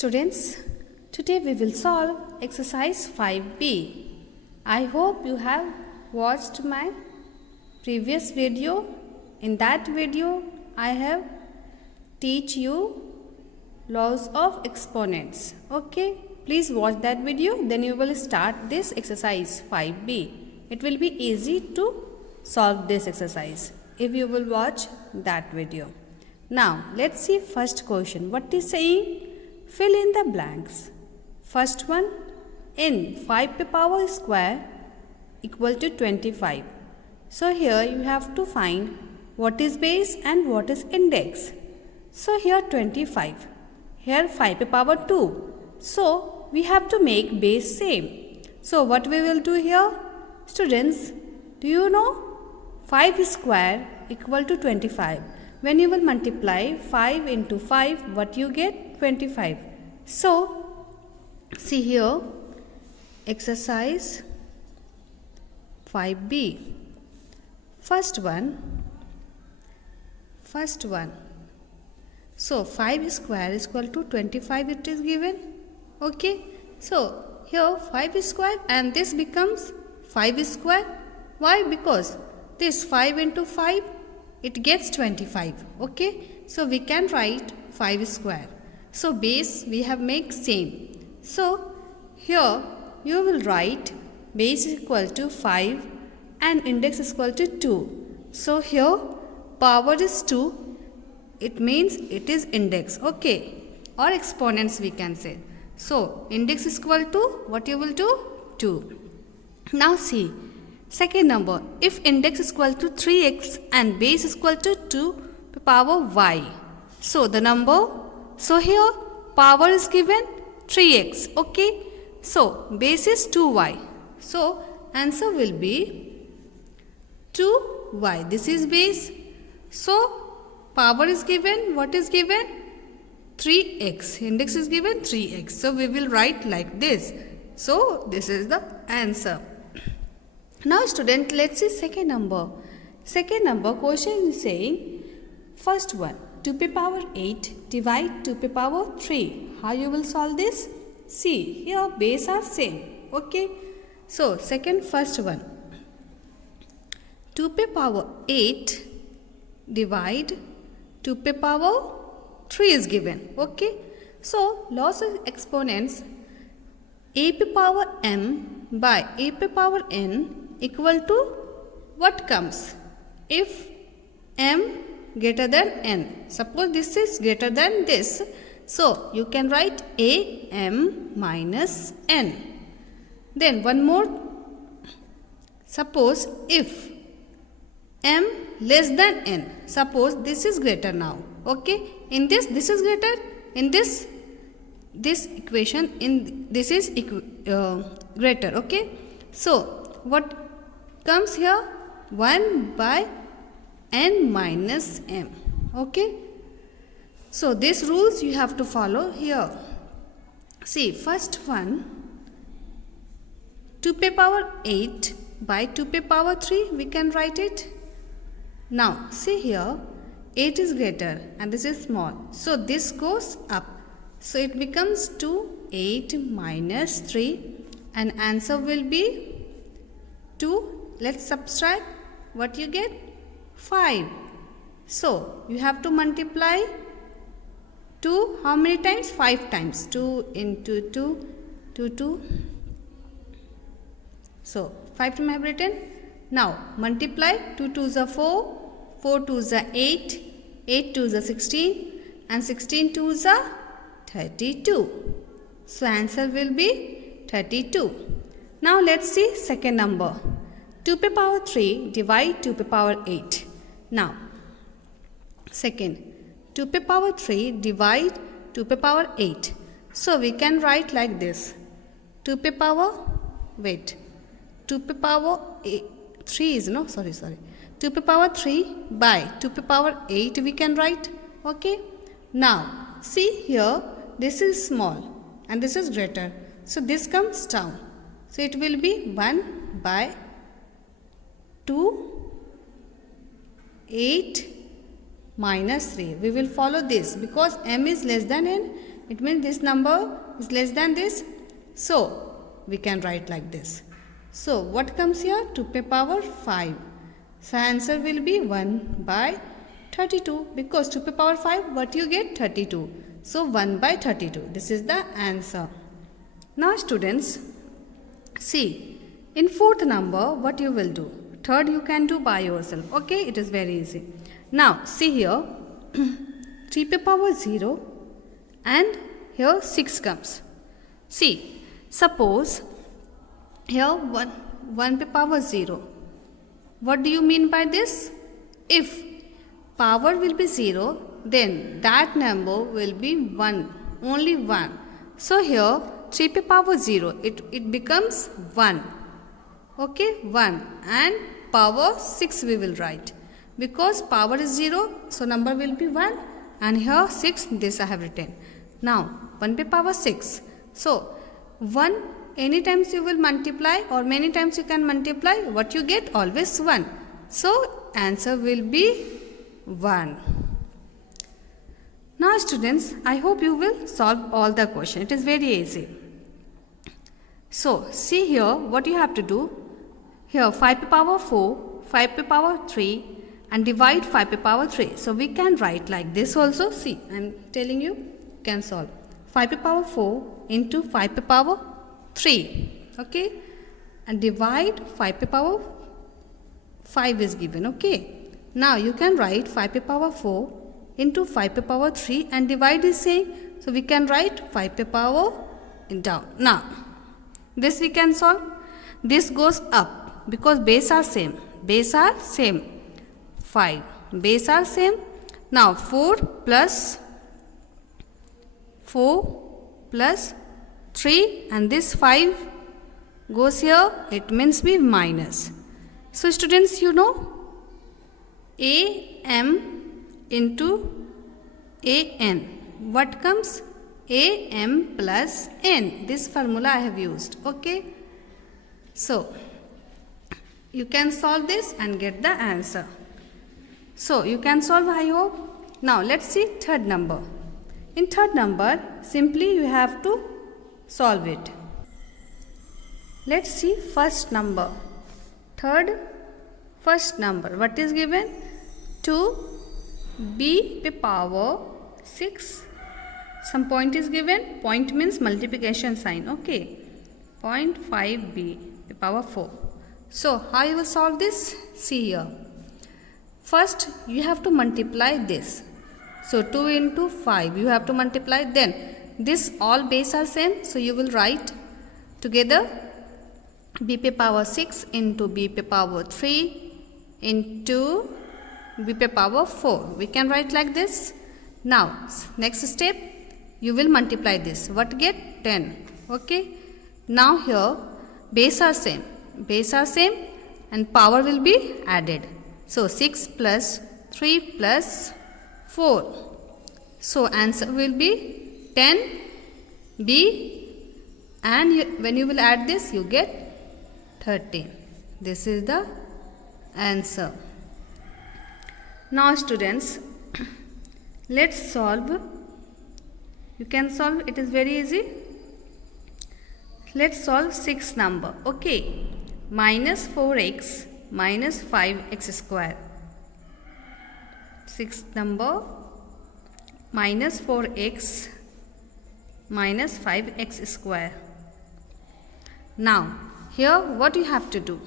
Students, today we will solve exercise 5b. I hope you have watched my previous video. In that video, I have teach you laws of exponents. Okay, please watch that video, then you will start this exercise 5b. It will be easy to solve this exercise if you will watch that video. Now, let's see first question. What is saying? Fill in the blanks. First one, in 5 to power square equal to 25. So here you have to find what is base and what is index. So here 25, here 5 to power 2. So we have to make base same. So what we will do here? Students, do you know 5 square equal to 25. When you will multiply 5 into 5, what you get? 25. So, see here, exercise 5b. First one. So, 5 square is equal to 25 it is given. Okay. So, here 5 square and this becomes 5 square. Why? Because this 5 into 5, it gets 25. Okay. So, we can write 5 square. So, base we have make same. So, here you will write base is equal to 5 and index is equal to 2. So, here power is 2. It means it is index. Okay. Or exponents we can say. So, index is equal to what you will do? 2. Now, see. Second number. If index is equal to 3x and base is equal to 2 to the power y. So, the number. So, here power is given 3x. Okay. So, base is 2y. So, answer will be 2y. This is base. So, power is given. What is given? 3x. Index is given 3x. So, we will write like this. So, this is the answer. Now, student, let's see second number. Second number question is saying, first one, 2 to power 8 divide 2 to power 3. How you will solve this? See, here base are same. Okay. So, first one, 2 to power 8 divide 2 to power 3 is given. Okay. So, laws of exponents, a to power m by a to power n equal to what comes? If m greater than n. Suppose this is greater than this. So, you can write a m minus n. Then one more. Suppose if m less than n. Suppose this is greater now. Okay. In this is greater. In this equation, this is greater. Okay. So, what comes here? 1 by n minus m. Okay. So, these rules you have to follow here. See, first one, 2 to power 8 by 2 to power 3, we can write it. Now, see here, 8 is greater and this is small. So, this goes up. So, it becomes 2, 8 minus 3 and answer will be 2. Let's subtract. What you get? 5. So, you have to multiply 2 how many times? 5 times. 2 into 2. So, 5 times I have written. Now, multiply 2 2s are 4, 4 2s are 8, 8 2s are 16 and 16 2s are 32. So, answer will be 32. Now, let's see second number. 2 to power 3 divide 2 to power 8. Now, second, 2 to power 3 divide 2 to power 8. So, we can write like this. 2 to power, 2 to power 3 is, 2 to power 3 by 2 to power 8 we can write. Okay. Now, see here, this is small and this is greater. So, this comes down. So, it will be 1 by 2, 8 minus 3. We will follow this because m is less than n. It means this number is less than this. So we can write like this. So what comes here? 2 to the power 5. So answer will be 1 by 32, because 2 to the power 5, what you get? 32. So 1 by 32. This is the answer. Now students, see, in fourth number, what you will do? Third you can do by yourself. Okay, it is very easy. Now see here, 3 to the power 0 and here 6 comes. See, suppose here 1 to the power 0. What do you mean by this? If power will be 0, then that number will be 1, only 1. So here 3 to the power 0, it becomes 1. Okay, 1 and power 6 we will write. Because power is 0, so number will be 1 and here 6, this I have written. Now 1 to the power 6. So 1 any times you will multiply or many times you can multiply, what you get? Always 1. So answer will be 1. Now students, I hope you will solve all the question. It is very easy. So see here what you have to do. Here 5 to the power 4, 5 to the power 3 and divide 5 to the power 3. So we can write like this also. See, I am telling you can solve. 5 to the power 4 into 5 to the power 3. Okay, and divide 5 to the power 5 is given. Okay, now you can write 5 to the power 4 into 5 to the power 3 and divide is same. So we can write 5 to the power down. Now this we can solve. This goes up because base are same. Base are same. 5 base are same. Now 4 plus 3 and this 5 goes here, it means be minus. So students, you know AM into AN, what comes? AM plus N. This formula I have used. Okay, so you can solve this and get the answer. So you can solve, I hope. Now let's see third number. In third number, simply you have to solve it. Let's see first number. First number. What is given? 2b to the power 6. Some point is given. Point means multiplication sign. Okay. 0.5b to the power 4. So how you will solve this? See here. First you have to multiply this. So 2 into 5 you have to multiply. Then this all base are same. So you will write together b to the power 6 into b to the power 3 into b to the power 4. We can write like this. Now next step you will multiply this. What get? 10. Okay. Now here base are same. Base are same and power will be added. So 6 plus 3 plus 4. So answer will be 10b and when you will add this you get 13. This is the answer. Now students, let's solve. You can solve, it is very easy. Let's solve 6th number. Okay, minus 4x minus 5x square. 6th number, minus 4x minus 5x square. Now here what you have to do?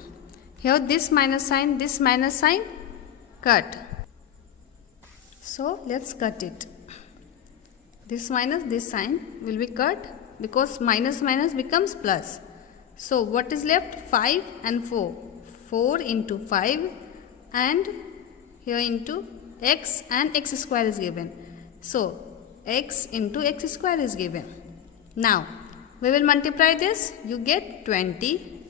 Here this minus sign, cut. So let's cut it. This minus, this sign will be cut because minus minus becomes plus. So what is left? 5 and 4. 4 into 5 and here into x and x square is given. So x into x square is given. Now we will multiply this. You get 20.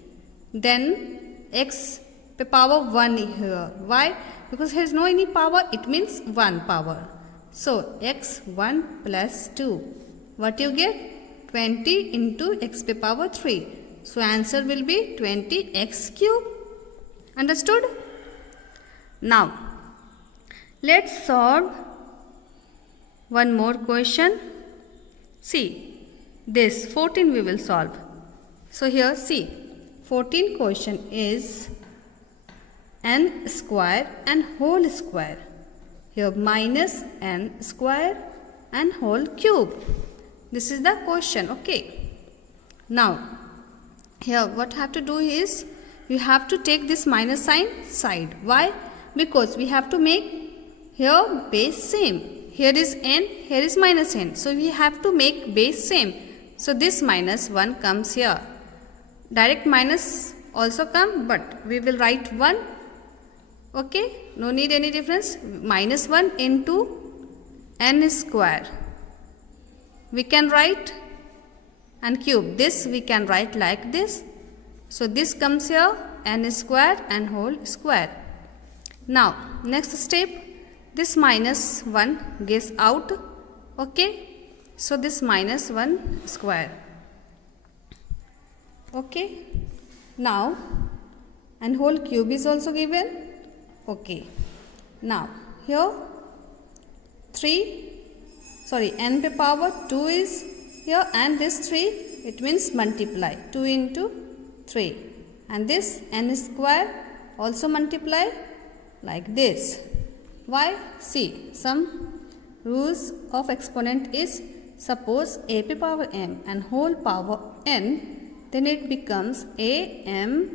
Then x to the power 1 here. Why? Because here is no any power. It means 1 power. So x 1 plus 2. What you get? 20 into x to the power 3. So answer will be 20x cube. Understood? Now let's solve one more question. see, this 14 we will solve. So here see, 14 question is n square and whole square. Here minus n square and whole cube. This is the question, okay. Now, here what have to do is, you have to take this minus sign side. Why? Because we have to make here base same. Here is n, here is minus n. So we have to make base same. So this minus 1 comes here. Direct minus also come, but we will write 1. Okay, no need any difference. Minus 1 into n square. We can write and cube. This we can write like this. So this comes here, n square and whole square. Now, next step, this minus 1 gets out. Okay, so this minus 1 square. Okay, now, and whole cube is also given. Okay, now here n पे power 2 is here, and this 3, it means multiply 2 into 3, and this n square also multiply like this. Why? See, some rules of exponent is, suppose a p power m and whole power n, then it becomes a m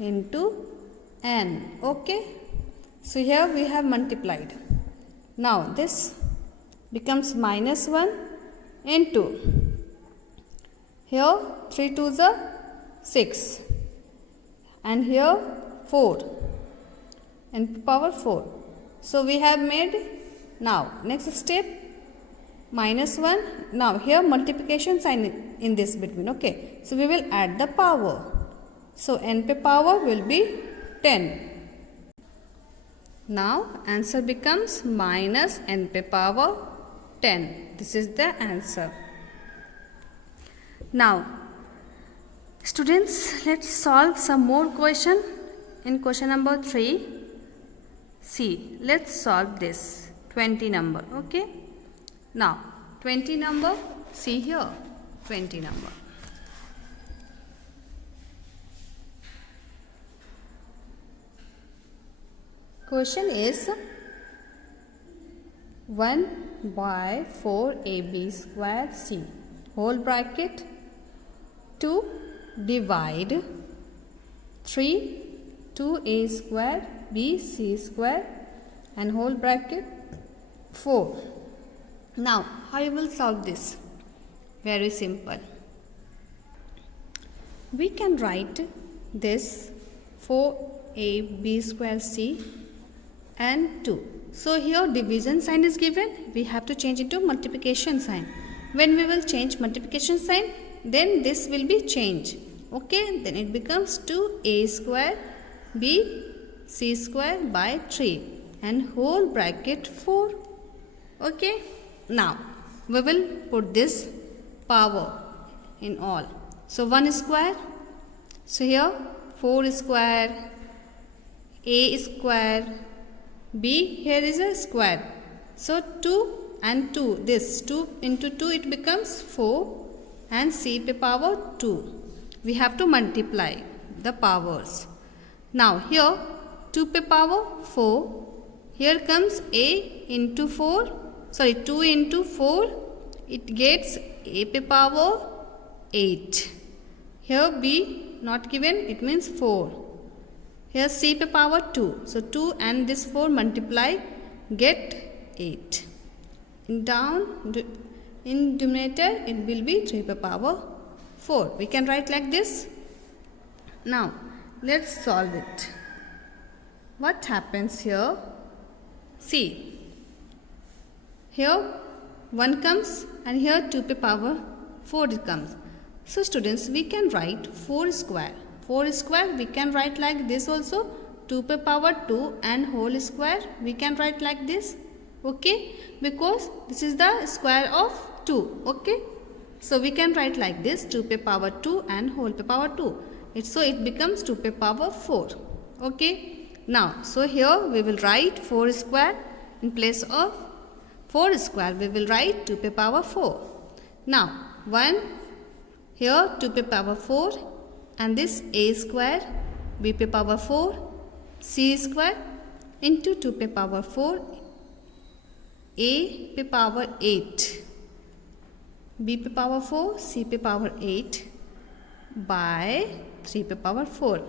into n. Okay, so here we have multiplied. Now this becomes minus 1 into, here 3 2s are 6, and here 4 and power 4. So we have made. Now next step, minus 1. Now here multiplication sign in this between. Okay, so we will add the power. So n pe power will be 10. Now answer becomes minus n pe power 10. This is the answer. Now students, let's solve some more question in question number 3. See, let's solve this 20 number. Okay, now 20 number, see here 20 number. Question is 1 by 4ab square c whole bracket 2 divide 3 2a square b c square and whole bracket 4. Now how you will solve this? Very simple. We can write this 4ab square c and 2. So here division sign is given, we have to change into multiplication sign. When we will change multiplication sign, then this will be changed. Okay, then it becomes 2a square b c square by 3 and whole bracket 4. Okay, now we will put this power in all. So 1 square, so here 4 square, a square, b, here is a square. So 2 and 2, this 2 into 2 it becomes 4, and c pe power 2. We have to multiply the powers. Now here 2 pe power 4, here comes a into 4, sorry 2 into 4, it gets a pe power 8. Here b not given, it means 4. Here c pe power 2. So 2 and this 4 multiply, get 8. In denominator it will be 3 pe power 4. We can write like this. Now let's solve it. What happens here? See, here 1 comes and here 2 pe power 4 it comes. So students, we can write 4 square. 4 square we can write like this also. 2 pe power 2 and whole square we can write like this. Okay, because this is the square of 2. Okay, so we can write like this, 2 pe power 2 and whole pe power 2. So it becomes 2 pe power 4. Okay, now so here we will write 4 square in place of 4 square we will write 2 pe power 4. Now 1 here 2 pi power 4 and this a square b pi power 4 c square into 2 pi power 4 a pi power 8 b pi power 4 c pi power 8 by 3 pi power 4.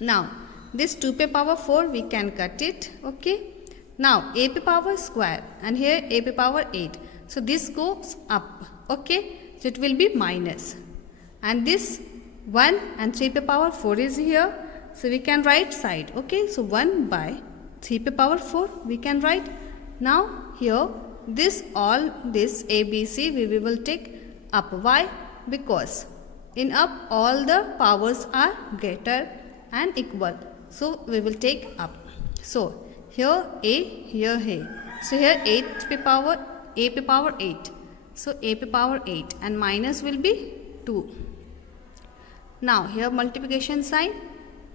Now this 2 pi power 4 we can cut it. Okay. Now a pi power square and here a pi power 8. So this goes up. Okay. So it will be minus. And this 1 and 3 pi power 4 is here. So we can write side. Okay. So 1 by 3 pi power 4 we can write. Now here this all this a b c we will take up. Why? Because in up all the powers are greater and equal. So we will take up. So here a, here a. So here 8 pi power a pi power 8. So a pi power 8 and minus will be 2. Now here multiplication sign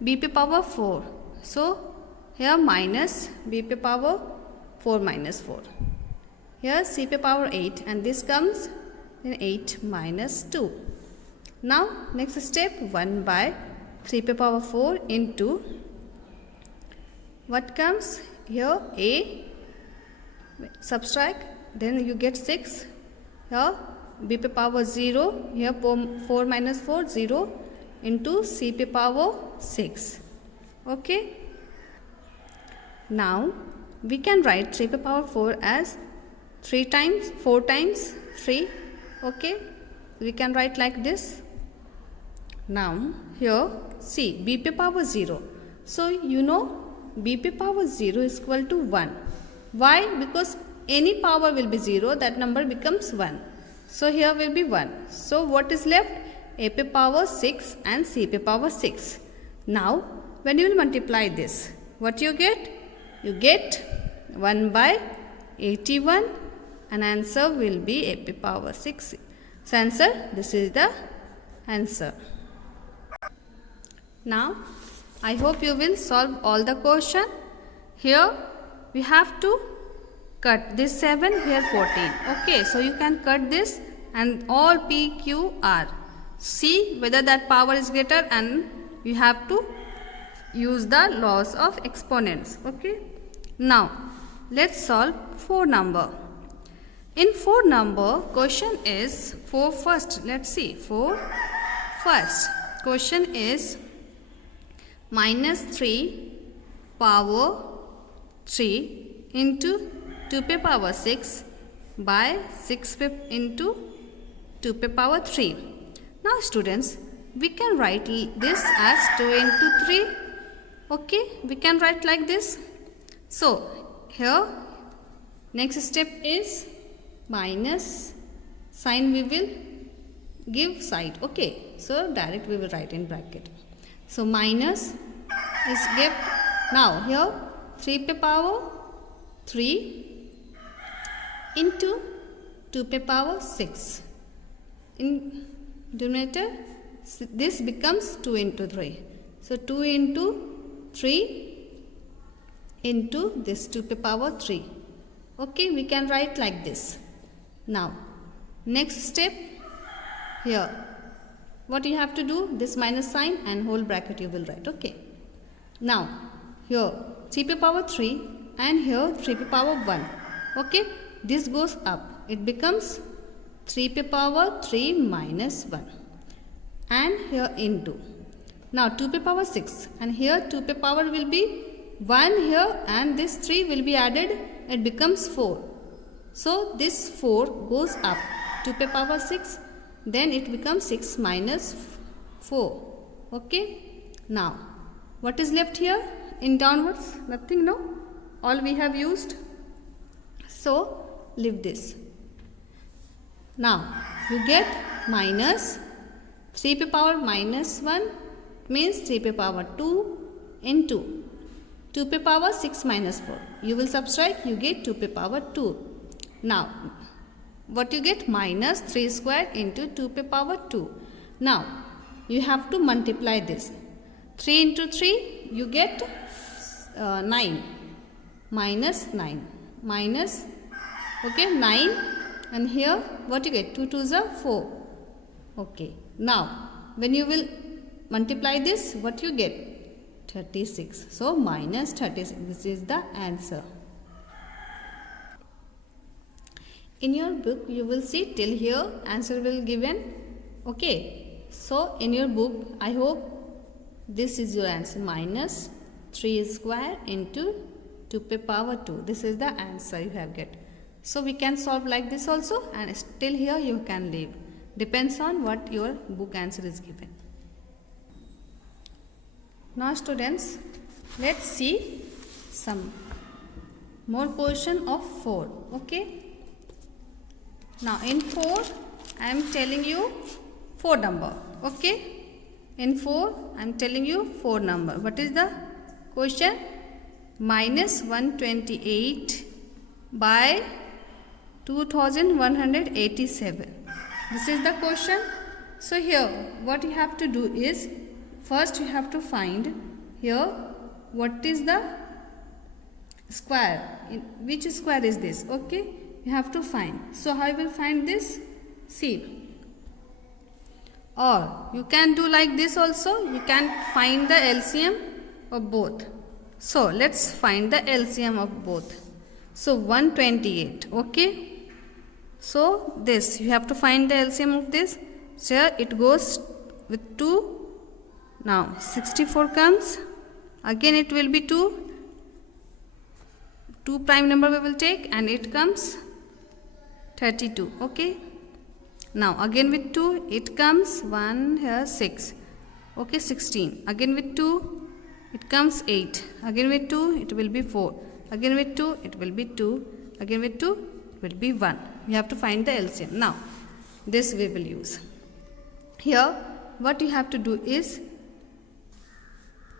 b pi power 4. So here minus b pi power 4 minus 4. Here c pi power 8 and this comes in 8 minus 2. Now next step 1 by 3 pi power 4 into what comes here a subtract then you get 6 here b pi power 0 here 4 minus 4 0 into c pi power 6. Okay. Now we can write 3 pi power 4 as 3 times 4 times 3. Okay. We can write like this. Now here see b pi power 0. So you know b pi power 0 is equal to 1. Why? Because any power will be 0, that number becomes 1. So here will be 1. So what is left? A pi power 6 and c pi power 6. Now when you will multiply this, what you get? You get 1 by 81 and answer will be a pi power 6. So answer, this is the answer. Now I hope you will solve all the question. Here we have to cut this 7, here 14. Okay, so you can cut this and all p, q, r. See whether that power is greater and you have to use the laws of exponents. Okay. Now let's solve 4 number. In 4 number question is 4 first. Let's see 4 first. Question is minus 3 power 3 into 2 pi power 6 by 6 pi into 2 pi power 3. Now students, we can write this as 2 into 3. Okay, we can write like this. So here next step is minus sign we will give side. Okay, so direct we will write in bracket. So minus is kept. Now here 3 pi power 3 into 2 pi power 6. In denominator this becomes 2 into 3. So 2 into 3 into this 2 pi power 3. Okay, we can write like this. Now next step, here what you have to do, this minus sign and whole bracket you will write. Okay. Now here 3 pi power 3 and here 3 pi power 1. Okay, this goes up, it becomes 3 pi power 3 minus 1 and here into. Now 2 pi power 6 and here 2 pi power will be 1 here and this 3 will be added, it becomes 4. So this 4 goes up 2 pi power 6, then it becomes 6 minus 4. Okay. Now what is left here in downwards? Nothing, no? All we have used. So leave this. Now you get minus 3 pi power minus 1 means 3 pi power 2 into 2 pi power 6 minus 4. You will subtract, you get 2 pi power 2. Now what you get? Minus 3 square into 2 pi power 2. Now you have to multiply this. 3 into 3 you get 9 minus 9 minus, okay, 9 and here what you get? 2 2s are 4. Okay. Now when you will multiply this, what you get? 36. So minus 36. This is the answer. In your book you will see till here answer will given. Okay. So in your book I hope this is your answer, minus 3 square into 2 to the power 2. This is the answer you have get. So we can solve like this also, and still here you can leave. Depends on what your book answer is given. Now students, let's see some more portion of 4. Okay. Now in 4 I am telling you 4 number. Okay. In 4 I am telling you 4 number. What is the question? Minus 128 by 2187. This is the question. So here what you have to do is, first you have to find here what is the square. Which square is this? Okay. You have to find. So how you will find this? See. Or you can do like this also. You can find the LCM of both. So let's find the LCM of both. So 128. Okay. So this you have to find the LCM of this. So here it goes with 2. Now 64 comes. Again it will be 2. 2 prime number we will take, and it comes 32. Okay. Now again with 2 it comes 1 here 6. Okay, 16. Again with 2 it comes 8. Again with 2 it will be 4. Again with 2 it will be 2. Again with 2 it will be 1. We have to find the LCM. Now this we will use. Here what you have to do is,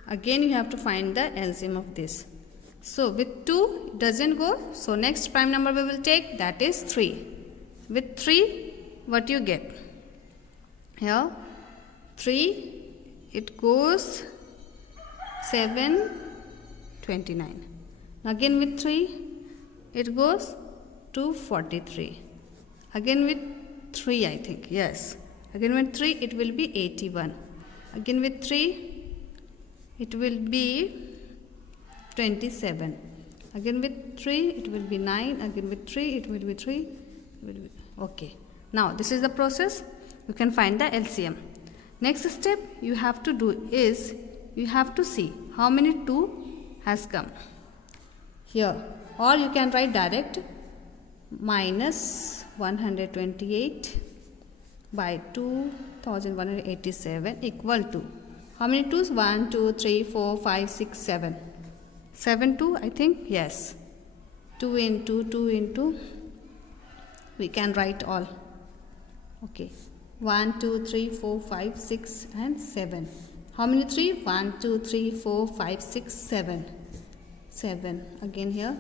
again you have to find the LCM of this. So with 2 it doesn't go. So next prime number we will take, that is 3. With 3 what you get? Here 3 it goes 729. Again with 3 it goes 243. Again with 3 I think. Yes. Again with 3 it will be 81. Again with 3 it will be 27. Again with 3 it will be 9. Again with 3 it will be 3. Okay. Now this is the process. You can find the LCM. Next step you have to do is, you have to see how many 2 has come here, or you can write direct minus 128 by 2187 equal to how many 2's? 1 2 3 4 5 6 7. 7 2 I think. Yes. 2 into we can write all. Okay. 1 2 3 4 5 6 and 7. How many 3? 1 2 3 4 5 6 7. 7. Again here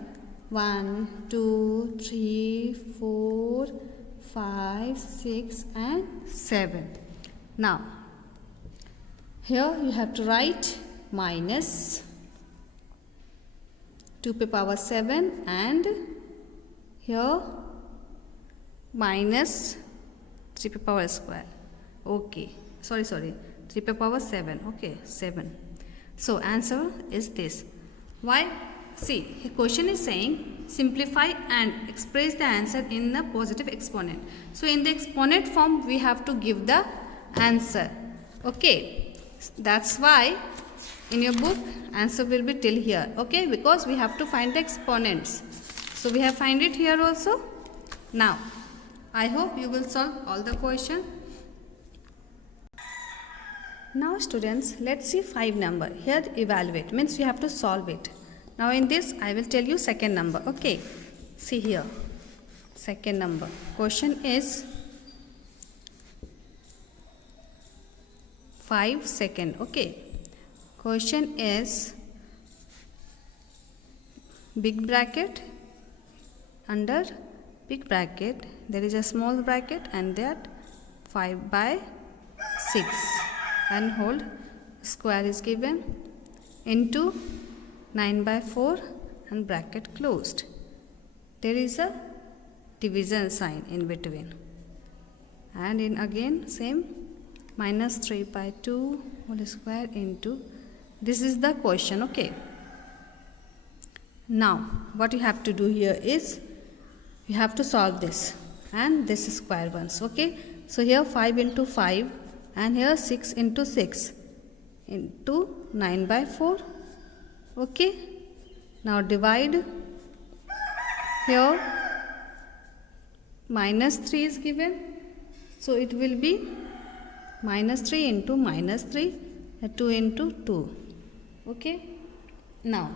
1 2 3 4 5 6 and 7. Now here you have to write minus 2 to the power 7, and here minus 3 to the power square. Okay. Sorry. 3 to the power 7. Okay. 7. So answer is this. Why? See, the question is saying simplify and express the answer in the positive exponent. So in the exponent form we have to give the answer. Okay. That's why in your book answer will be till here. Okay. Because we have to find the exponents. So we have find it here also. Now I hope you will solve all the question. Now students, let's see 5 number. Here evaluate means you have to solve it. Now in this I will tell you second number. Okay. See here. Second number. Question is 5 second. Okay. Question is big bracket, under big bracket there is a small bracket, and that 5 by 6 and hold square is given into 9 by 4 and bracket closed. There is a division sign in between. And in again same minus 3 by 2 whole square into, this is the question. Okay. Now what you have to do here is you have to solve this and this is square ones. Okay. So here 5 into 5 and here 6 into 6 into 9 by 4. Okay. Now divide. Here minus 3 is given, so it will be minus 3 into minus 3, 2 into 2. Okay. Now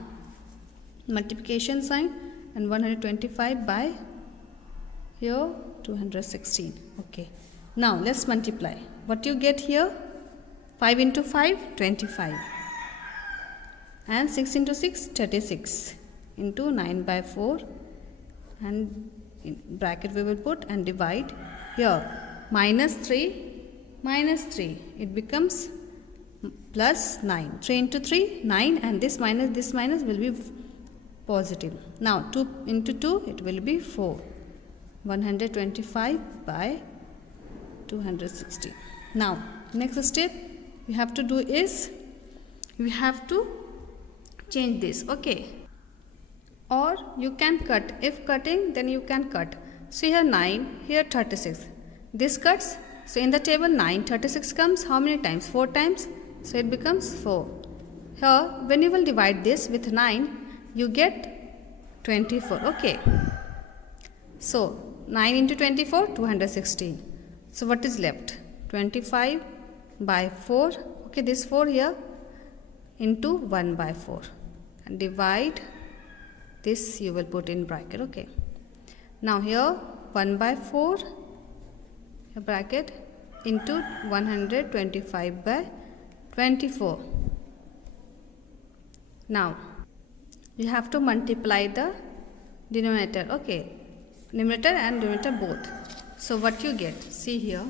multiplication sign and 125 by here 216. Okay. Now let's multiply. What you get here? 5 into 5, 25. And 6 into 6, 36. Into 9 by 4. And in bracket we will put and divide. Here minus 3, it becomes plus 9. 3 into 3, 9, and this minus will be positive. Now 2 into 2, it will be 4. 125 by 260. Now next step we have to do is we have to change this. Okay. Or you can cut. If cutting, then you can cut. So here 9, here 36. This cuts. So in the table 9, 36 comes how many times? 4 times. So it becomes 4. Here when you will divide this with 9, you get 24. Okay. So 9 into 24, 216. So what is left? 25 by 4. Okay, this 4 here into 1 by 4. And divide. This you will put in bracket. Okay. Now here 1 by 4 bracket into 125 by 24. Now you have to multiply the denominator. Okay. Numerator and denominator both. So what you get? See here.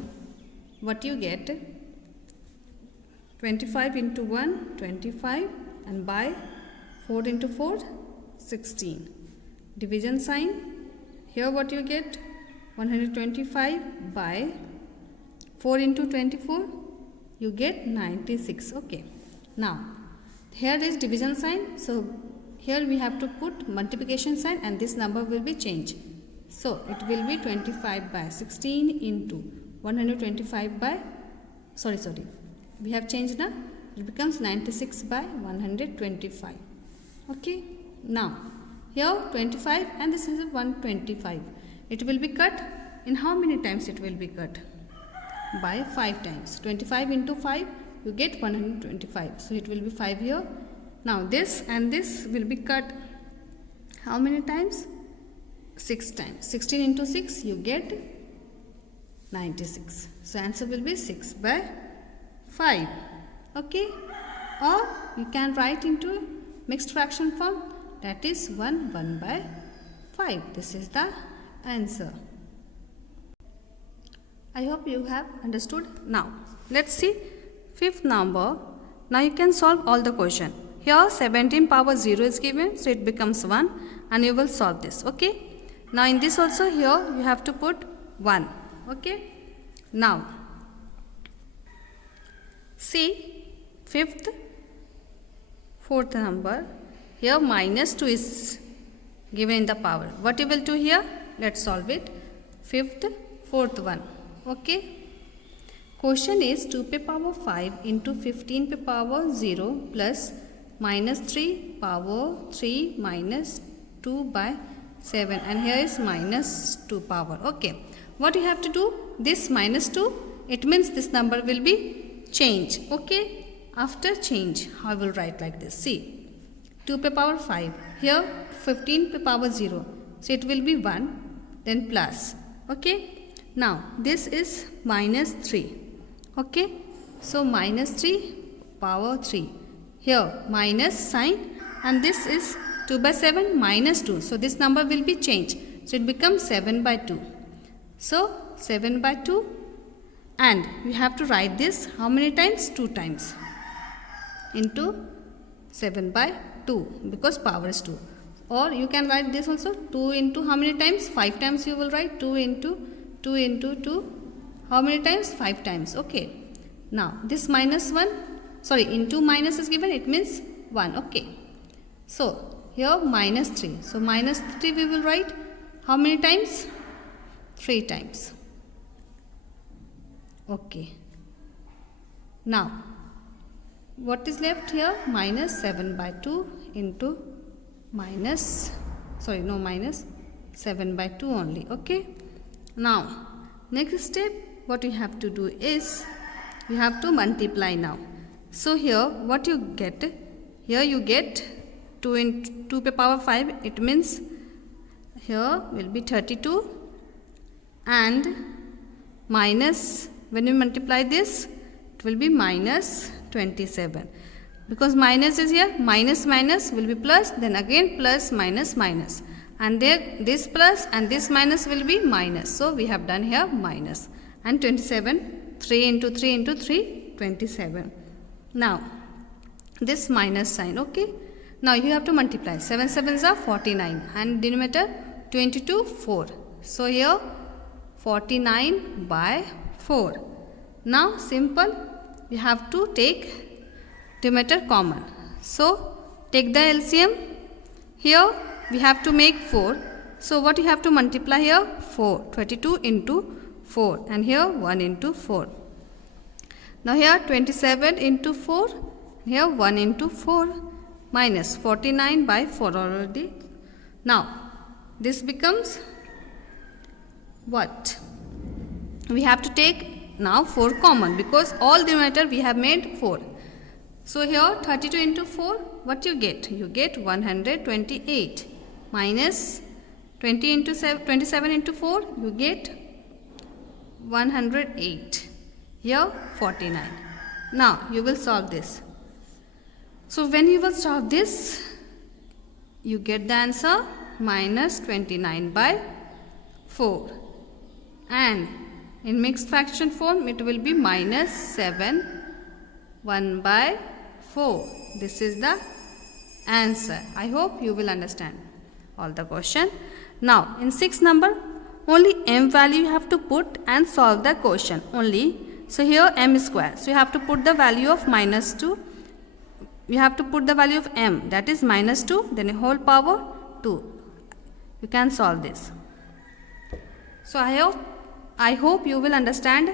What you get? 25 into 1, 25, and by 4 into 4, 16. Division sign. Here what you get? 125 by 4 into 24, you get 96. Okay. Now here is division sign. So here we have to put multiplication sign and this number will be changed. So it will be 25 by 16 into 125 by, we have changed now. It becomes 96 by 125. Okay. Now here 25 and this is 125. It will be cut. In how many times it will be cut? By 5 times. 25 into 5, you get 125. So it will be 5 here. Now this and this will be cut how many times? 6 times. 16 into 6, you get 96. So answer will be 6 by 5. Okay. Or you can write into mixed fraction form, that is 1 by 5. This is the answer. I hope you have understood. Now let's see fifth number. Now you can solve all the question. Here 17 power 0 is given, so it becomes 1 and you will solve this. Okay. Now in this also here you have to put 1. Okay. Now see fourth number. Here minus 2 is given in the power. What you will do here? Let's solve it. Fourth one. Okay. Question is 2 power 5 into 15 power 0 plus minus 3 power 3 minus 2 by 7, and here is minus 2 power. Okay. What you have to do? This minus 2, it means this number will be changed. Okay. After change, I will write like this. See, 2 power 5. Here 15 power 0. So it will be 1, then plus. Okay. Now this is minus 3. Okay. So minus 3 power 3. Here minus sign, and this is 2 by 7 minus 2. So this number will be changed. So it becomes 7 by 2. So 7 by 2, and we have to write this how many times? 2 times into 7 by 2 because power is 2. Or you can write this also, 2 into how many times? 5 times you will write, 2 into 2 into 2. How many times? 5 times. Okay. Now this minus 1, sorry, into minus is given, it means 1. Okay. So here minus 3. So minus 3 we will write how many times? 3 times. Okay. Now what is left here? Minus 7 by 2 into minus 7 by 2 only. Okay. Now next step, what you have to do is you have to multiply now. So here what you get? Here you get 2 into 2 to the power 5. It means here will be 32 and minus, when you multiply this, it will be minus 27. Because minus is here, minus minus will be plus, then again plus minus minus. And there this plus and this minus will be minus. So we have done here minus. And 27, 3 into 3 into 3, 27. Now this minus sign. Okay. Now you have to multiply. 7 sevens are 49 and denominator 22, 4. So here 49 by 4. Now simple, you have to take denominator common. So take the LCM. Here we have to make 4. So what you have to multiply here? 4. 22 into 4 and here 1 into 4. Now here 27 into 4, here 1 into 4 minus 49 by 4 already. Now this becomes what? We have to take now 4 common because all denominator we have made 4. So here 32 into 4, what you get? You get 128 minus 20 into 27 into 4, you get 108. Here 49. Now you will solve this. So when you will solve this, you get the answer minus 29 by 4. And in mixed fraction form, it will be minus 7, 1 by 4. This is the answer. I hope you will understand all the question. Now in 6th number, only m value you have to put and solve the question only. So here m square. So you have to put the value of minus 2. You have to put the value of m, that is minus 2, then a whole power 2. You can solve this. So I hope you will understand.